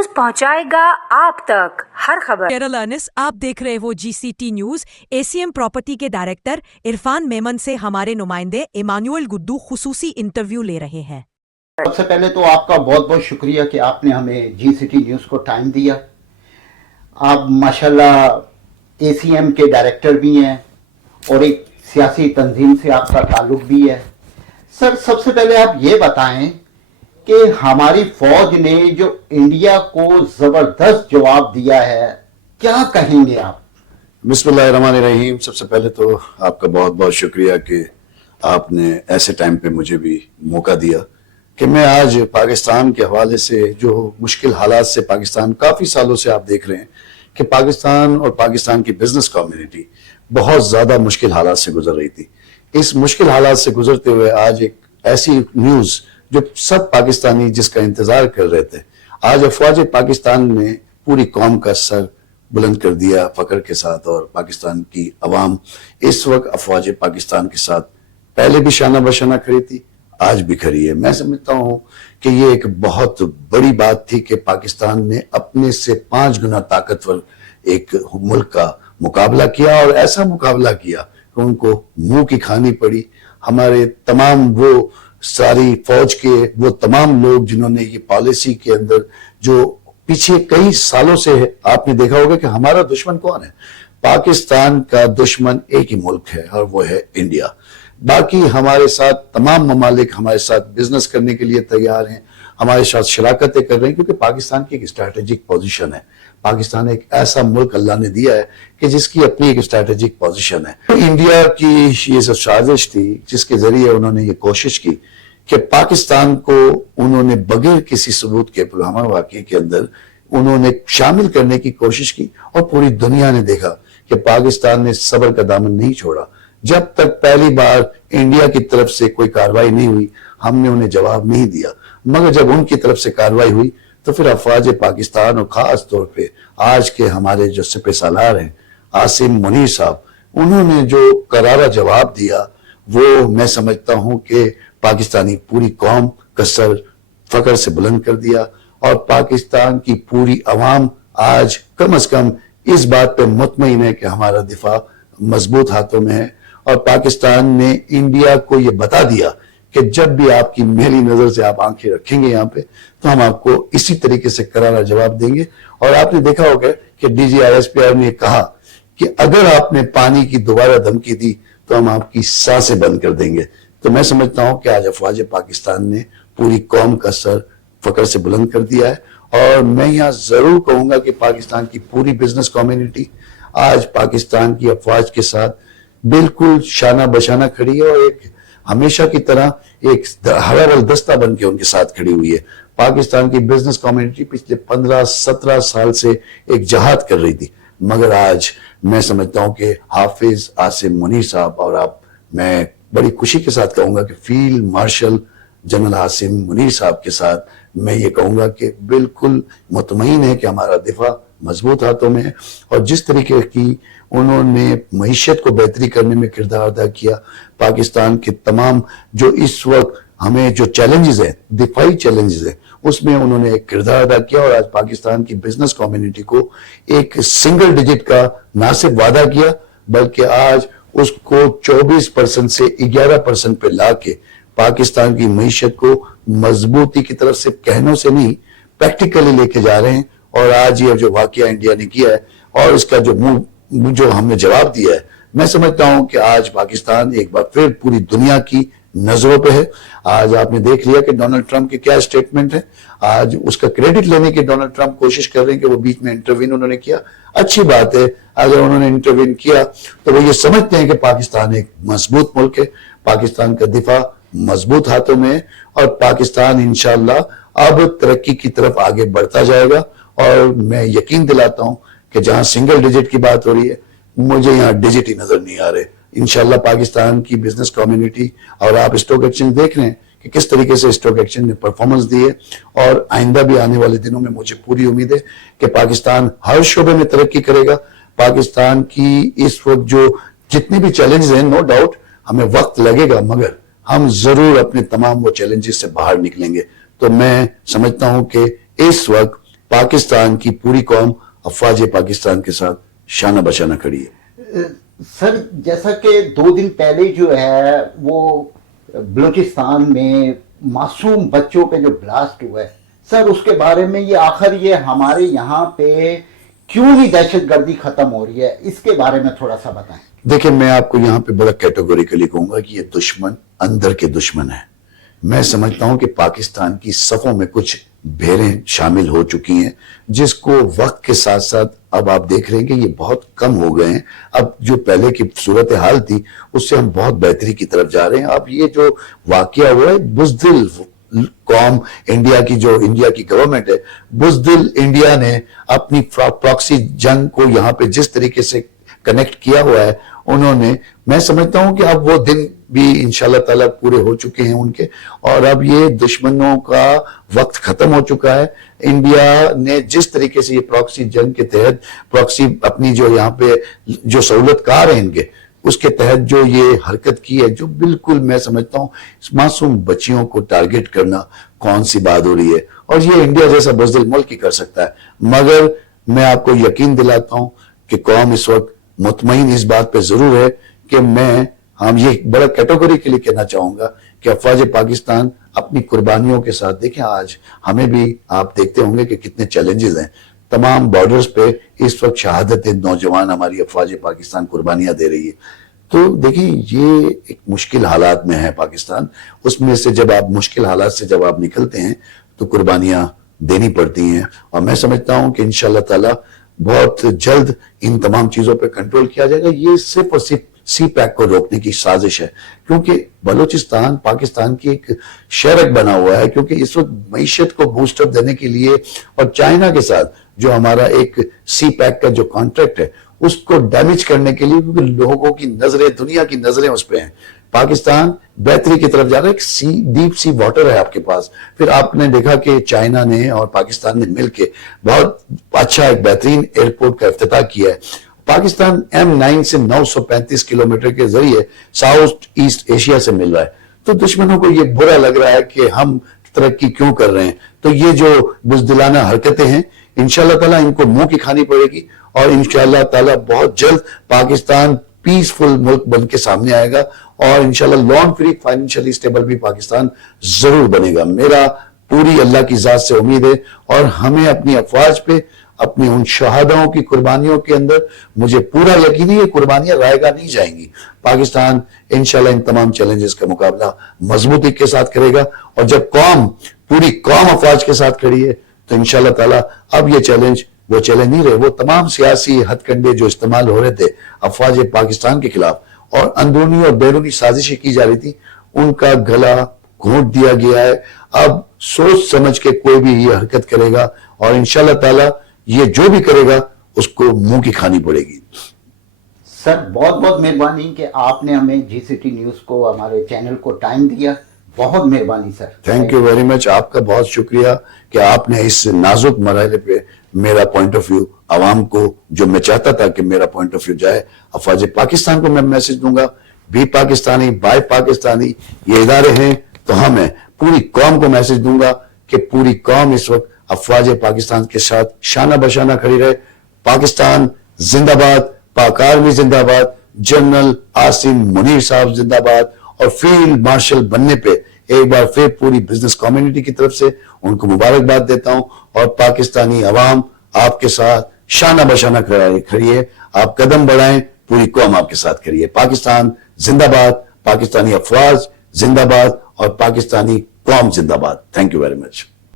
News पहुंचाएगा आप तक हर खबर। केरलानिस, आप देख रहे हो GCT न्यूज। ACM प्रॉपर्टी के डायरेक्टर इरफान मेमन से हमारे नुमाइंदे इमानुअल गुड्डू खुसूसी इंटरव्यू ले रहे हैं। सबसे पहले तो आपका बहुत बहुत शुक्रिया कि आपने हमें GCT न्यूज़ को टाइम दिया। आप माशाल्लाह ACM के डायरेक्टर भी हैं और एक सियासी तंजीम से आपका ताल्लुक भी है। सर, सबसे पहले आप ये बताएं कि हमारी फौज ने जो इंडिया को जबरदस्त जवाब दिया है, क्या कहेंगे आप? बिस्मिल्लाहिर्रहमानिर्रहीम। सबसे पहले तो आपका बहुत बहुत शुक्रिया कि आपने ऐसे टाइम पे मुझे भी मौका दिया कि मैं आज पाकिस्तान के हवाले से जो मुश्किल हालात से पाकिस्तान काफ़ी सालों से आप देख रहे हैं कि पाकिस्तान और पाकिस्तान की बिजनेस कम्युनिटी बहुत ज़्यादा मुश्किल हालात से गुजर रही थी। इस मुश्किल हालात से गुजरते हुए आज एक ऐसी न्यूज़ जो सब पाकिस्तानी जिसका इंतज़ार कर रहे थे, आज अफवाज पाकिस्तान ने पूरी कौम का सर बुलंद कर दिया फ़ख्र के साथ। और पाकिस्तान की अवाम इस वक्त अफवाज पाकिस्तान के साथ पहले भी शाना बशाना खड़ी थी, आज भी खड़ी है। मैं समझता हूँ कि ये एक बहुत बड़ी बात थी कि पाकिस्तान ने अपने से 5 गुना ताकतवर एक मुल्क का मुकाबला किया और ऐसा मुकाबला किया कि उनको मुंह की खानी पड़ी। हमारे तमाम वो सारी फौज के वो तमाम लोग जिन्होंने ये पॉलिसी के अंदर जो पीछे कई सालों से है, आपने देखा होगा कि हमारा दुश्मन कौन है। पाकिस्तान का दुश्मन एक ही मुल्क है और वो है इंडिया। बाकी हमारे साथ तमाम ममालिक हमारे साथ बिजनेस करने के लिए तैयार हैं, हमारे साथ शराकतें कर रहे हैं, क्योंकि पाकिस्तान की एक स्ट्रैटेजिक पोजीशन है। पाकिस्तान एक ऐसा मुल्क अल्लाह ने दिया है कि जिसकी अपनी एक स्ट्रैटेजिक पोजीशन है। इंडिया की ये सब साजिश थी जिसके जरिए उन्होंने ये कोशिश की कि पाकिस्तान को उन्होंने बगैर किसी सबूत के पुलवामा वाक़ये के अंदर उन्होंने शामिल करने की कोशिश की। और पूरी दुनिया ने देखा कि पाकिस्तान ने सब्र का दामन नहीं छोड़ा। जब तक पहली बार इंडिया की तरफ से कोई कार्रवाई नहीं हुई, हमने उन्हें जवाब नहीं दिया, मगर जब उनकी तरफ से कार्रवाई हुई तो फिर अफवाज पाकिस्तान और खास तौर पे आज के हमारे जो सिपह सालार हैं आसिम मुनीर साहब, उन्होंने जो करारा जवाब दिया वो मैं समझता हूं कि पाकिस्तानी पूरी कौम का सर फख्र से बुलंद कर दिया। और पाकिस्तान की पूरी अवाम आज कम से कम इस बात पे मुतमईन है कि हमारा दिफा मजबूत हाथों में है। और पाकिस्तान ने इंडिया को ये बता दिया कि जब भी आपकी मेली नजर से आप आंखें रखेंगे यहाँ पे तो हम आपको इसी तरीके से करारा जवाब देंगे। और आपने देखा होगा कि DGISPR ने कहा कि अगर आपने पानी की दोबारा धमकी दी तो हम आपकी सांसें बंद कर देंगे। तो मैं समझता हूं कि आज अफवाज पाकिस्तान ने पूरी कौम का सर फख्र से बुलंद कर दिया है। और मैं यहाँ जरूर कहूंगा कि पाकिस्तान की पूरी बिजनेस कम्युनिटी आज पाकिस्तान की अफवाज के साथ बिल्कुल शाना बशाना खड़ी है और एक हमेशा की तरह एक हरावल दस्ता बन के उनके साथ खड़ी हुई है। पाकिस्तान की बिजनेस कम्युनिटी पिछले 15-17 साल से एक जहाद कर रही थी, मगर आज मैं समझता हूं कि हाफिज आसिम मुनीर साहब और आप, मैं बड़ी खुशी के साथ कहूंगा कि field marshal general Asim Munir साहब के साथ मैं ये कहूंगा कि बिल्कुल मुतमईन है कि हमारा दिफा मजबूत हाथों में है। और जिस तरीके की उन्होंने मईशत को बेहतरी करने में किरदार अदा किया, पाकिस्तान के तमाम जो इस वक्त हमें जो चैलेंजेस हैं, दिफाई चैलेंजेस हैं, उसमें उन्होंने एक किरदार अदा किया। और आज पाकिस्तान की बिजनेस कम्युनिटी को एक सिंगल डिजिट का ना सिर्फ वादा किया बल्कि आज उसको 24% से 11% पे ला के पाकिस्तान की मईशत को मजबूती की तरफ से कहनों से नहीं प्रैक्टिकली लेके जा रहे हैं। और आज ये जो वाकया इंडिया ने किया है और इसका जो हमने जवाब दिया है, मैं समझता हूं कि आज पाकिस्तान एक बार फिर पूरी दुनिया की नजरों पे है। आज आपने देख लिया कि डोनाल्ड ट्रंप के क्या स्टेटमेंट है। आज उसका क्रेडिट लेने की डोनाल्ड ट्रंप कोशिश कर रहे हैं कि वो बीच में इंटरवीन उन्होंने किया। अच्छी बात है, अगर उन्होंने इंटरवीन किया तो वो ये समझते हैं कि पाकिस्तान एक मजबूत मुल्क है, पाकिस्तान का दिफा मजबूत हाथों में है और पाकिस्तान इंशाअल्लाह अब तरक्की की तरफ आगे बढ़ता जाएगा। और मैं यकीन दिलाता हूं कि जहां सिंगल डिजिट की बात हो रही है, मुझे यहां डिजिट ही नजर नहीं आ रहे। इंशाल्लाह पाकिस्तान की बिजनेस कम्युनिटी और आप स्टॉक एक्सचेंज देख रहे हैं कि किस तरीके से स्टॉक एक्सचेंज ने परफॉर्मेंस दी है। और आइंदा भी आने वाले दिनों में मुझे पूरी उम्मीद है कि पाकिस्तान हर शोबे में तरक्की करेगा। पाकिस्तान की इस वक्त जो जितने भी चैलेंजेस हैं, नो डाउट हमें वक्त लगेगा, मगर हम जरूर अपने तमाम वो चैलेंजेस से बाहर निकलेंगे। तो मैं समझता हूं कि इस वक्त पाकिस्तान की पूरी कौम अफवाज पाकिस्तान के साथ शाना बशाना खड़ी है। सर, जैसा कि 2 दिन पहले जो है वो बलूचिस्तान में मासूम बच्चों पे जो ब्लास्ट हुआ है, सर उसके बारे में ये आखिर ये हमारे यहाँ पे क्यों ही दहशतगर्दी खत्म हो रही है, इसके बारे में थोड़ा सा बताएं। देखिए, मैं आपको यहाँ पे बड़ा कैटेगोरिकली कहूंगा कि ये दुश्मन अंदर के दुश्मन है। मैं समझता हूं कि पाकिस्तान की सफों में कुछ भेड़ें शामिल हो चुकी हैं, जिसको वक्त के साथ साथ अब आप देख रहे हैं कि ये बहुत कम हो गए हैं। अब जो पहले की सूरत हाल थी उससे हम बहुत बेहतरी की तरफ जा रहे हैं। अब ये जो वाकया हुआ है, बुज़दिल कौम इंडिया की गवर्नमेंट है, बुज़दिल इंडिया ने अपनी प्रॉक्सी जंग को यहाँ पे जिस तरीके से कनेक्ट किया हुआ है उन्होंने, मैं समझता हूं कि अब वो दिन भी इंशाल्लाह ताला पूरे हो चुके हैं उनके, और अब ये दुश्मनों का वक्त खत्म हो चुका है। इंडिया ने जिस तरीके से ये प्रॉक्सी जंग के तहत प्रॉक्सी अपनी जो यहाँ पे जो सहूलतकार है इनके, उसके तहत जो ये हरकत की है, जो बिल्कुल मैं समझता हूँ मासूम बच्चियों को टारगेट करना कौन सी बात हो रही है, और ये इंडिया जैसा बुज़दिल मुल्क ही कर सकता है। मगर मैं आपको यकीन दिलाता हूं कि कौम इस वक्त मुतमईन इस बात पे जरूर है कि हम ये बड़ा कैटेगरी के लिए कहना चाहूंगा कि अफवाज पाकिस्तान अपनी कुर्बानियों के साथ, देखें आज हमें भी आप देखते होंगे कि कितने चैलेंजेस हैं तमाम बॉर्डर्स पे। इस वक्त शहादत नौजवान हमारी अफवाज पाकिस्तान कुर्बानियां दे रही है। तो देखिए, ये एक मुश्किल हालात में है पाकिस्तान, उसमें से जब आप मुश्किल हालात से जब आप निकलते हैं तो कुर्बानियां देनी पड़ती हैं, और मैं समझता हूं कि इंशाल्लाह ताला बहुत जल्द इन तमाम चीजों पे कंट्रोल किया जाएगा। ये सिर्फ और सिर्फ सी पैक को रोकने की साजिश है, क्योंकि बलूचिस्तान पाकिस्तान की एक शरक बना हुआ है, क्योंकि इस वक्त मईशत को बूस्टअप देने के लिए और चाइना के साथ जो हमारा एक सी पैक का जो कॉन्ट्रैक्ट है उसको डैमेज करने के लिए, क्योंकि लोगों की नजरें, दुनिया की नजरें उस पर हैं। पाकिस्तान बेहतरी की तरफ जा रहा है, एक डीप सी वाटर है आपके पास। फिर आपने देखा कि चाइना ने और पाकिस्तान ने मिलकर बहुत अच्छा एक बेहतरीन एयरपोर्ट का इफ्तिताह किया है। पाकिस्तान M9 से 935 किलोमीटर के जरिए साउथ ईस्ट एशिया से मिल रहा है। तो दुश्मनों को ये बुरा लग रहा है कि हम तरक्की क्यों कर रहे हैं। तो ये जो बुज़दिलाना हरकतें हैं, इंशाल्लाह ताला इनको मुंह की खानी पड़ेगी, और इंशाल्लाह ताला बहुत जल्द पाकिस्तान पीसफुल मुल्क बन के सामने आएगा, और इंशाल्लाह लॉन फ्री, फाइनेंशियली स्टेबल भी पाकिस्तान जरूर बनेगा। मेरा पूरी अल्लाह की जात से उम्मीद है, और हमें अपनी अफवाज पे, अपनी उन शहादाओं की कुर्बानियों के अंदर मुझे पूरा यकीन है ये कुर्बानियां रायगा नहीं जाएंगी। पाकिस्तान इंशाल्लाह इन तमाम चैलेंजेस का मुकाबला मजबूती के साथ करेगा, और जब पूरी कौम अफवाज के साथ खड़ी है तो इंशाल्लाह ताला अब ये चैलेंज वो चैलेंज नहीं रहे। वो तमाम सियासी हथकंडे जो इस्तेमाल हो रहे थे अफवाज पाकिस्तान के खिलाफ और अंदरूनी और बैरूनी साजिशें की जा रही थी, उनका गला घोंट दिया गया है। अब सोच समझ के कोई भी ये हरकत करेगा, और इंशाल्लाह ताला ये जो भी करेगा उसको मुंह की खानी पड़ेगी। सर, बहुत बहुत मेहरबानी कि आपने हमें GCT न्यूज को, हमारे चैनल को टाइम दिया। बहुत मेहरबानी sir. Thank you very much. आपका बहुत शुक्रिया कि आपने इस नाजुक मरहले पे मेरा पॉइंट ऑफ व्यू आवाम को, जो मैं चाहता था कि मेरा पॉइंट ऑफ व्यू जाए, अफवाज पाकिस्तान को मैं मैसेज दूंगा, भी पाकिस्तानी बाय पाकिस्तानी ये इदारे हैं तो हम हैं, पूरी कौम को मैसेज दूंगा कि पूरी कौम इस वक्त अफवाज पाकिस्तान के साथ शाना बशाना खड़ी रहे। पाकिस्तान जिंदाबाद, पाक आर्मी जिंदाबाद, जनरल आसिम मुनीर साहब जिंदाबाद, और फील्ड मार्शल बनने पे एक बार फिर पूरी बिजनेस कम्युनिटी की तरफ से उनको मुबारकबाद देता हूं। और पाकिस्तानी अवाम आपके साथ शाना बशाना खड़ी है, आप कदम बढ़ाएं, पूरी कौम आपके साथ खड़ी है। पाकिस्तान जिंदाबाद, पाकिस्तानी अफवाज जिंदाबाद, और पाकिस्तानी कौम जिंदाबाद। Thank you very much.